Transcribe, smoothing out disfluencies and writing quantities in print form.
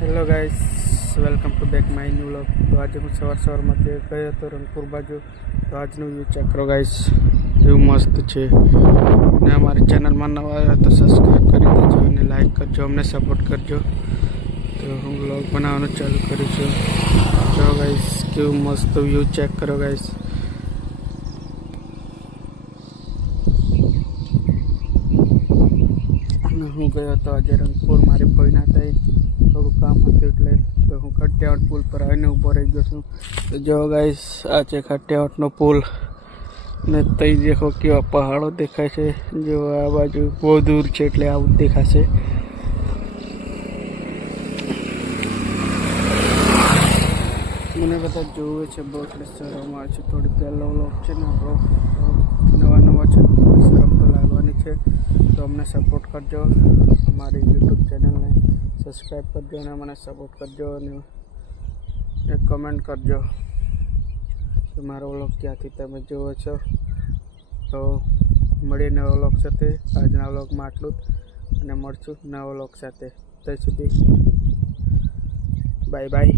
Hello guys, welcome to back my new vlog. તો આજે હું સવારમાં ગયો હતો રંગપુર બાજુ. તો આજનું વ્યૂ ચેક કરો ગાઈસ, એવું મસ્ત છે. ને અમારી ચેનલમાં નવા આવ્યા તો સબસ્ક્રાઈબ કરી દેજો અને લાઈક કરજો, અમને સપોર્ટ કરજો. તો હું વ્લોગ બનાવવાનું ચાલુ કરું છું. જો ગાઈસ, કેવું મસ્ત વ્યૂ ચેક કરો ગાઈસ. હું ગયો હતો આજે રંગપુર, મારી ફોઈના થઈ થોડું કામ હતું એટલે. તો હું ખટિયાવટ પુલ પર આવીને ઊભો રહી ગયો છું. તો જો ગાઈસ, આ છે ખટિયાવટનો પુલ ને તઈ દેખો કેવા પહાડો દેખાય છે. જો આ બાજુ બહુ દૂર છે એટલે આવું દેખાશે. મને બધા જોવે છે બહુ એટલે શરમ આવે છે થોડી. પહેલો વ્લોગ છે ને આપણો, નવા છે, થોડી શરમ તો લાગવાની છે. તો અમને સપોર્ટ કરજો, અમારી યુટ્યુબ ચેનલને સબસ્ક્રાઈબ કરજો અને મને સપોર્ટ કરજો અને એક કમેન્ટ કરજો કે મારો વ્લોગ ક્યાંથી તમે જુઓ છો. તો મળીએ નવા વ્લોગ સાથે. આજના વ્લોગમાં આટલું જ અને મળશું નવા વ્લોગ સાથે. ત્યાં સુધી બાય બાય.